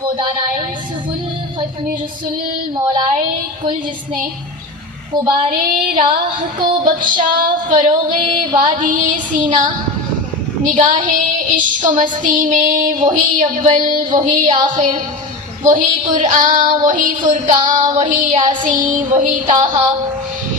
وہ دانائے سبل ختم رسول مولائے کل جس نے غبارے راہ کو بخشا فروغ وادی سینہ، نگاہ عشق و مستی میں وہی اول وہی آخر، وہی قرآن وہی فرقان وہی یاسین وہی طٰہٰ۔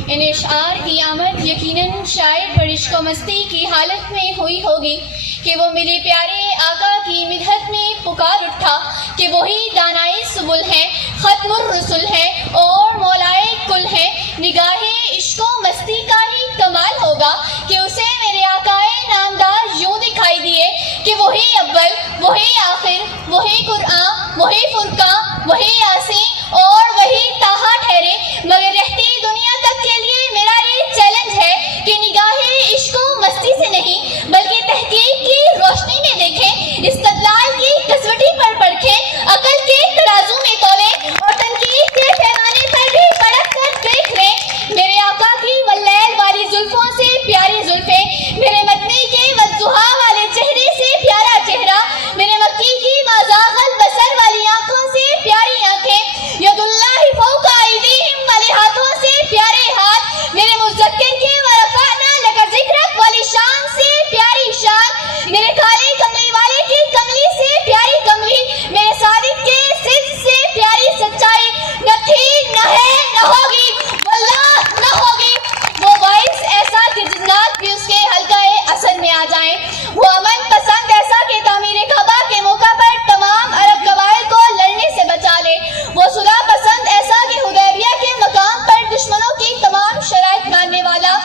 ان اشعار کی آمد یقیناً شاعر پر عشق و مستی کی حالت میں ہوئی ہوگی کہ وہ میرے پیارے آقا کی مدحت میں پکار اٹھا کہ وہی دانائے سبل ہیں، ختم الرسل ہیں اور مولائے کل ہیں۔ نگاہ عشق و مستی کا ہی کمال ہوگا کہ اسے میرے آقائے نامدار یوں دکھائی دیے کہ وہی اول وہی آخر، وہی قرآن وہی فرقان وہی یاسین اور وہی طٰہٰ ٹھہرے۔ مگر رہتی دنیا تک کے لیے میرا یہ چیلنج ہے کہ نگاہ عشق و مستی سے نہیں بلکہ تحقیق کی روشنی میں دیکھیں، استدلال کی کسوٹی پر پرکھیں، عقل کے ترازو میں تولیں اور تنقید کے پیمانے پر بھی پرکھ کر دیکھ لیں۔ میرے آقا کی واللیل والی زلفوں سے پیاری زلفیں، میرے مدنی کے والضحیٰ والے چہرے سے پیارا چہرہ، میرے مکی کی مازاغ البصر والی آنکھوں سے پیاری آنکھیں، ید اللہ فوق ایدیہم والے ہاتھوں سے پیارے ہاتھ، میرے مذکر کے ورفعنا لک ذکرک والی شان سے پیاری شان، میرے کالے کملی والے کی کملی سے پیاری کملی، میرے صادق کے صدق سے پیاری سچائی، نہ تھی نہ ہے نہ ہوگی واللہ نہ ہوگی۔ وہ باعث ایسا کہ جنات بھی اس کے حلقہ اثر میں آ جائیں، وہ امن پسند ایسا کہ تعمیر کعبہ کے موقع پر تمام عرب قبائل کو لڑنے سے بچا لے، وہ صلح پسند ایسا کہ حدیبیہ کے مقام پر دشمنوں کی تمام شرائط ماننے والا،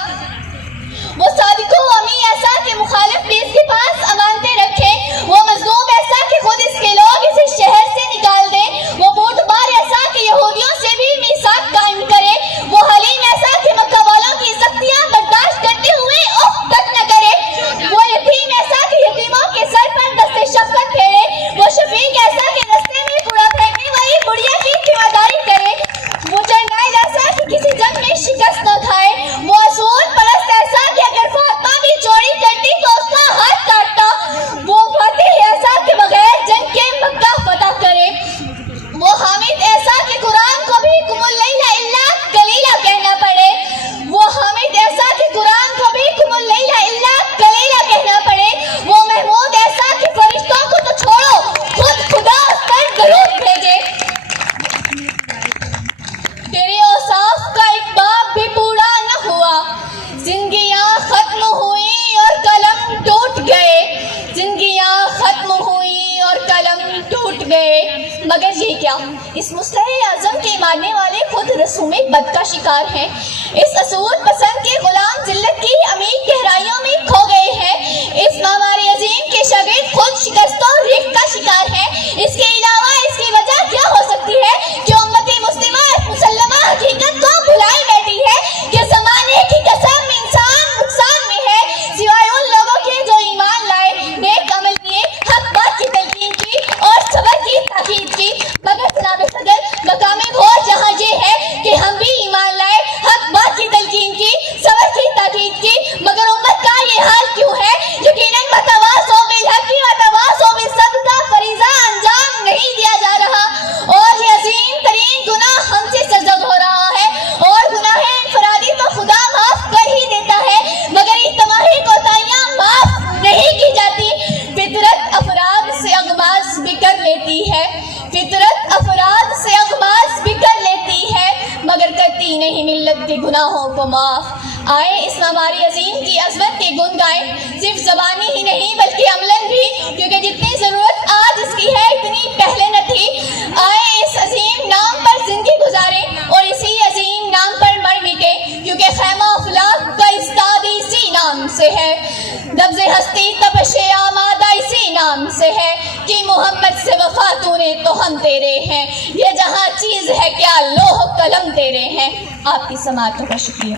وہ صادق و امی ایسا کہ مخالف بھی اس کے پاس امانتیں رکھے، وہ مظلوم ایسا کہ خود اس کے لوگ اسے شہر سے نکال دیں، وہ بوٹبار ایسا کہ یہودیوں سے بھی میثاق قائم کرے، وہ حلیم ایسا کہ مکہ والوں کی سختیاں برداشت کرتے ہوئے اف تک نہ کرے، وہ یتیم ایسا کہ یتیموں کے سر پر دست شفقت پھیرے، وہ شفیق ایسا کہ رستے میں کوڑا پھینکنے والی بڑھیا کی تیمارداری کرے، وہ جرنیل ایسا کہ کسی جنگ میں شکست نہ کھائے، وہ اصول پرست ایسا کہ اگر فاطمہ بھی چوری کرتی تو اس کا ہاتھ کاٹتا، وہ فاتح ایسا کہ بغیر جنگ کے مکہ فتح کرے، وہ حامد ایسا کہ قرآن کو بھی قم اللیل الا قلیلا کہنا پڑے، وہ حامد ایسا کہ قرآن کو بھی قم اللیل الا قلیلا کہنا پڑے، وہ محمود ایسا کہ فرشتوں کو تو چھوڑو خود خدا اس پر درود بھیجے۔ تیرے اوصاف کا ایک باب بھی پورا نہ ہوا، زندگیاں ختم ہوئی اور قلم ٹوٹ گئے، زندگیاں ختم ہوئی اور قلم ٹوٹ گئے۔ مگر یہ کیا، اس مصلح اعظم کے ماننے والے خود رسوم بد کا شکار ہیں، اس اصول پسند کے غلام ذلت کی عمیق گہرائیوں میں کھو گئے ہیں، اس معمار عظیم کے شاگرد خود شکست و ریگ کا شکار ہیں۔ اس کے علاوہ اس کی وجہ کیا ہو سکتی ہے کہ امت مسلمہ مسلمہ حقیقت کو بھلائی بیٹھی ہے کہ زمانے کی قسم انسان نقصان میں ہے، سوائے ان لوگوں کے جو ایمان لائے، نیک عمل کیے، حق بات کی تلقین کی اور صبر کی تاکید کی۔ مگر جناب صدر، مقام غور جہاں یہ ہے کہ ہم بھی ایمان لائے، حق بات کی تلقین کی، صبر کی تاکید کی، مگر امت کا یہ حال کیوں ہے؟ یقیناً وتواصوا بالحق وتواصوا بالصبر کا فریضہ انجام نہیں دیا جا رہا، اور یہ عظیم ترین گناہ ہم سے سرزد ہو رہا ہے، اور گناہ انفرادی تو خدا معاف کر ہی دیتا ہے مگر اجتماعی کوتاہیاں معاف نہیں کی جاتی۔ فطرت افراد سے اغماس بھی کر لیتی ہے، فطرت افراد سے اغماس بھی کر لیتی ہے مگر کرتی نہیں ملت کے گناہوں کو معاف۔ آئے اس معمار عظیم کی عظمت کے گن گائیں، صرف زبانی ہی نہیں بلکہ عملاً بھی، کیونکہ جتنی ضرورت آج اس کی ہے اتنی پہلے نہ تھی۔ آئے اس عظیم نام پر زندگی گزاریں اور اسی عظیم نام پر مر مٹے، کیونکہ خیمہ افلاک کا استاد اسی نام سے ہے، نبض ہستی تپش آمادہ اسی نام سے ہے کہ محمد سے وفا تو نے تو ہم تیرے ہیں، یہ جہاں چیز ہے کیا لوح قلم تیرے ہیں۔ آپ کی سماعتوں کا شکریہ۔